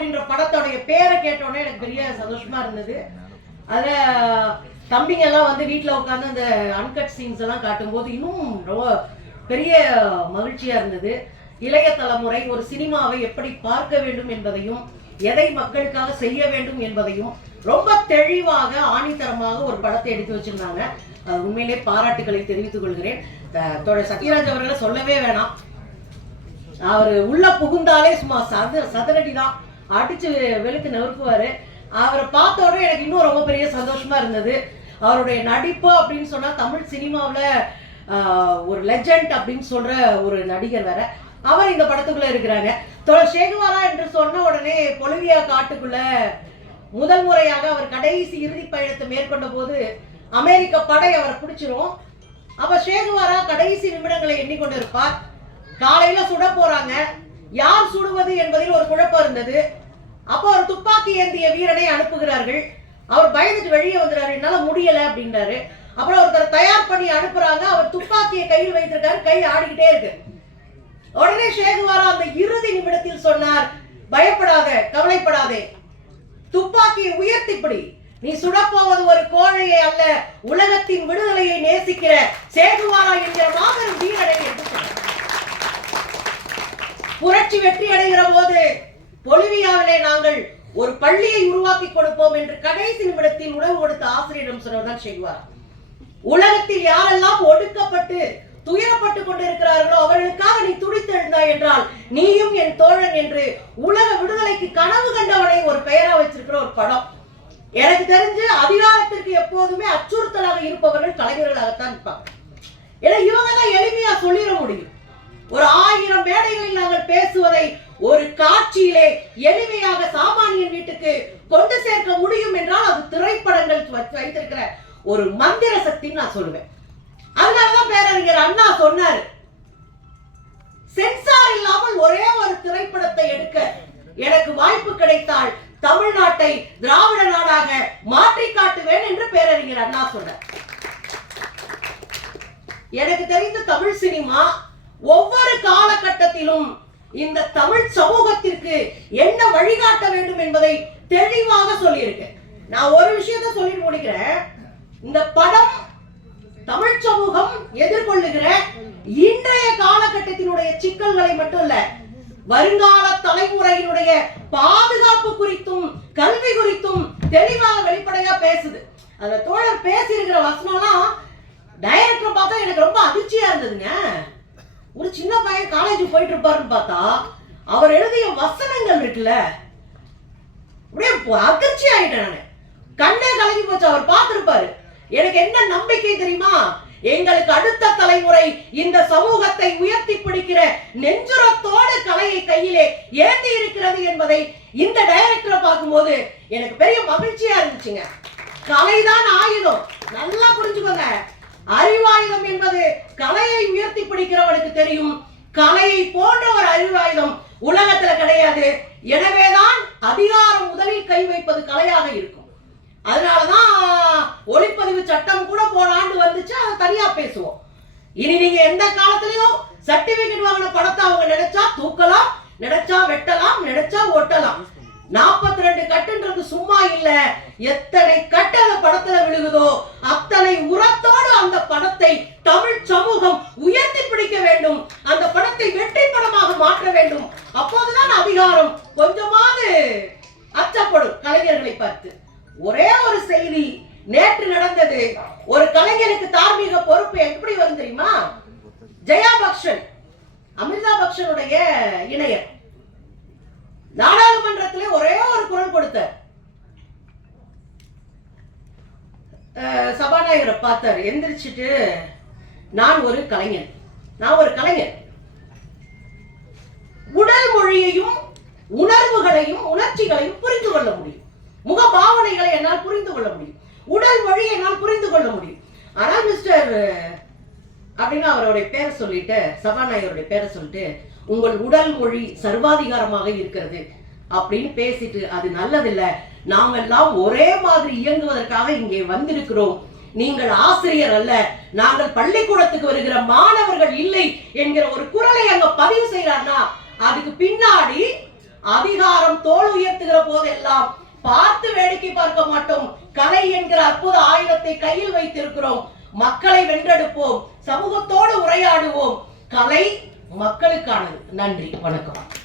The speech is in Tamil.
அப்படின்ற படத்தோடைய பேரை கேட்டோடனே எனக்கு பெரிய சந்தோஷமா இருந்தது. அதுல தம்பிங்க எல்லாம் வந்து வீட்ல உட்காந்து அந்த அன்கட் சீன்ஸ் எல்லாம் காட்டும்போது இன்னும் ரொம்ப பெரிய மகிழ்ச்சியா இருந்தது. இளைய தலைமுறை ஒரு சினிமாவை எப்படி பார்க்க வேண்டும் என்பதையும் எதை மக்களுக்காக செய்ய வேண்டும் என்பதையும் ரொம்ப தெளிவாக ஆணித்தரமாக ஒரு படத்தை எடுத்து வச்சிருந்தாங்க. உண்மையிலே பாராட்டுகளை தெரிவித்துக் கொள்கிறேன். சத்யராஜ் அவர்களை சொல்லவே வேணாம். அவர் உள்ள புகுந்தாலே சும்மா சத சதரடி தான் அடிச்சு வெளுத்து நெருக்குவாரு அவரை பார்த்த உடனே எனக்கு இன்னும் ரொம்ப பெரிய சந்தோஷமா இருந்தது. அவருடைய நடிப்பு அப்படின்னு சொன்னா தமிழ் சினிமாவில் ஒரு லெஜண்ட் அப்படின்னு சொல்ற ஒரு நடிகர் வேற. அவர் இந்த படத்துக்குள்ள இருக்கிறாங்க. சேகுவாரா என்று சொன்ன உடனே பொலிவியா காட்டுக்குள்ள முதல் முறையாக அவர் கடைசி இறுதி பயணத்தை மேற்கொண்ட போது அமெரிக்க படை அவரை பிடிச்சிரும். அப்ப ஷேகுவாரா கடைசி நிமிடங்களை எண்ணிக்கொண்டிருப்பார். காலையில சுட போறாங்க. யார் சுடுவது என்பதில் ஒரு குழப்பம் இருந்தது. அப்போ ஒரு துப்பாக்கி ஏந்திய வீரனை அனுப்புகிறார்கள். அவர் பயந்துட்டு வெளியே வந்துறாரு. என்னால முடியல அப்படின்றாரு. அப்புறம் ஒருத்தர் தயார் பண்ணி அனுப்புறாங்க. அவர் துப்பாக்கியை கையில் வைத்திருக்காரு. கை ஆடிக்கிட்டே இருக்கு. உடனே ஷேகுவாரா அந்த இறுதி நிமிடத்தில் சொன்னார் பயப்படாத கவலைப்படாதே. துப்பாக்கியை உயர்த்திப்படி. நீ சுடப்போவது ஒரு கோழையை அல்ல. உலகத்தின் விடுதலையை நேசிக்கிற சேகுவாரா என்கிற மாபெரும் வீரனை என்று சொன்னார் புரட்சி வெற்றி அடைகிற போது பொலிவியாவிலே நாங்கள் ஒரு பள்ளியை உருவாக்கி கொடுப்போம் என்று கடைசி நிமிடத்தில் உணவு கொடுத்த ஆசிரியரிடம் சொன்னதுதான் செய்வார் உலகத்தில் யாரெல்லாம் ஒடுக்கப்பட்டு துயரப்பட்டு கொண்டிருக்கிறார்களோ அவர்களுக்காக நீ துடித்தெழுந்தாய் என்றால் நீயும் என் தோழன் என்று உலக விடுதலைக்கு கனவு கண்டவனை ஒரு பெயரா வச்சிருக்கிற ஒரு படம். எனக்கு தெரிஞ்சு அதிகாரத்திற்கு எப்போதுமே அச்சுறுத்தலாக இருப்பவர்கள் கலைஞர்களாகத்தான் இருப்பாங்க. ஏன்னா இவங்க தான் எளிமையா சொல்லிட முடியும். ஒரு ஆயிரம் மேடைகளில் நாங்கள் பேசுவதை ஒரு காட்சியிலே எளிமையாக சாமானியன் வீட்டுக்கு கொண்டு சேர்க்க முடியும் என்றால் அது திரைப்படங்கள் வச்சு வைத்திருக்கிற ஒரு மந்திர சக்தின்னு நான் சொல்லுவேன். அதனாலதான் பேரறிஞர் அண்ணா சொன்னார். சென்சார் இல்லாமல் ஒரே ஒரு திரைப்படத்தை எடுக்க எனக்கு வாய்ப்பு கிடைத்தால் தமிழ்நாட்டை திராவிட நாடாக மாற்றி காட்டுவேன் என்று பேரறிஞர் அண்ணா சொன்னார். எனக்கு தெரிந்த தமிழ் சினிமா ஒவ்வொரு காலகட்டத்திலும் இந்த தமிழ் சமூகத்திற்கு என்ன வழிகாட்ட வேண்டும் என்பதை தெளிவாக சொல்லியிருக்கேன் நான் ஒரு விஷயத்தை சொல்லி முடிக்கிறேன். இந்த படம் தமிழ் சமூகம் எதிர்கொள்ளுகிற இன்றைய காலகட்டத்தினுடைய சிக்கல்களை மட்டும் இல்ல வருங்கால தலைமுறையினுடைய பாதுகாப்பு குறித்தும் கல்வி குறித்தும் தெளிவாக வெளிப்படையா பேசுது. அந்த தோழர் பேசியிருக்கிற வசனம்லாம் டைரக்டர் பார்த்தா எனக்கு ரொம்ப அதிர்ச்சியா இருந்ததுங்க. ஒரு சின்ன பையன் காலேஜ் போயிட்டு இருப்பாருன்னு பார்த்தா அவர் எழுதிய வசனங்கள் இருக்குல்ல அப்படியே ப- அதிர்ச்சி ஆயிட்டேன் நான். கண்ணே கலங்கி போச்சு அவர் பார்த்துருப்பாரு. எனக்கு என்ன நம்பிக்கை தெரியுமா? எங்களுக்கு அடுத்த தலைமுறை இந்த சமூகத்தை உயர்த்தி பிடிக்கிற நெஞ்சுரத்தோடு கலையை கையிலே ஏந்தி இருக்கிறது என்பதை இந்த டைரக்டரை பார்க்கும்போது எனக்கு பெரிய மகிழ்ச்சியா இருந்துச்சுங்க. கலைதான் ஆயுதம். நல்லா புரிஞ்சுக்கோங்க. அறிவாயுதம் என்பது கலையை உயர்த்தி பிடிக்கிறவனுக்கு தெரியும். கலையை போன்ற ஒரு அறிவாயுதம் உலகத்துல கிடையாது. எனவேதான் அதிகாரம் முதலில் கை வைப்பது கலையாக இருக்கும். அதனாலதான் ஒளிப்பதிவு சட்டம் கூட போன ஆண்டு வந்துச்சு அதை தனியா பேசுவோம். இனி நீங்க எந்த காலத்திலையும் சர்டிபிகேட் வாங்கின படத்தை அவங்க நினைச்சா தூக்கலாம் நினைச்சா வெட்டலாம் நினைச்சா ஒட்டலாம். நாற்பத்தி ரெண்டு கட்டுன்றது இல்ல. எத்தனை கட்ட அந்த படத்துல விழுகுதோ அத்தனை உரத்தோடு அந்த படத்தை தமிழ் சமூகம் உயர்த்தி பிடிக்க வேண்டும். அந்த படத்தை வெற்றி படமாக மாற்ற வேண்டும். அப்போதுதான் அதிகாரம் கொஞ்சமாவது அச்சப்படும். கலைஞர்களை பார்த்து. ஒரே ஒரு செய்தி நேற்று நடந்தது. ஒரு கலைஞனுக்கு தார்மீக பொறுப்பு எப்படி வரும் தெரியுமா? ஜெயா பக்ஷன் அமிர்தா பக்ஷனுடைய இணையர். நாடாளுமன்றத்திலே ஒரே ஒரு குரல் கொடுத்த சபாநாயகரை பார்த்தார். எந்திரிச்சிட்டு நான் ஒரு கலைஞன். நான் ஒரு கலைஞன். உடல் மொழியையும் உணர்வுகளையும் உணர்ச்சிகளையும் புரிந்து கொள்ள முடியும். முக பாவனைகளை என்னால் புரிந்து கொள்ள முடியும். உடல் மொழியை என்னால் புரிந்து கொள்ள முடியும். ஆனால் மிஸ்டர் அப்படின்னு அவருடைய பேரை சொல்லிட்டு சபாநாயகருடைய பேரை சொல்லிட்டு உங்கள் உடல் மொழி சர்வாதிகாரமாக இருக்கிறது. அப்படின்னு பேசிட்டு அது நல்லதில்ல. நாங்கெல்லாம் ஒரே மாதிரி இயங்குவதற்காக இங்கே வந்திருக்கிறோம். நீங்கள் ஆசிரியர் அல்ல. நாங்கள் பள்ளிக்கூடத்துக்கு வருகிற மாணவர்கள் இல்லை என்கிற ஒரு குரலை அங்க பதிவு செய்யறாருன்னா அதுக்கு பின்னாடி அதிகாரம் தோல் உயர்த்துகிற போதெல்லாம் பார்த்து வேடிக்கை பார்க்க மாட்டோம். கலை என்கிற அற்புத ஆயுதத்தை கையில் வைத்திருக்கிறோம். மக்களை வென்றெடுப்போம். சமூகத்தோடு உரையாடுவோம். கலை மக்களுக்கானது. நன்றி. வணக்கம்.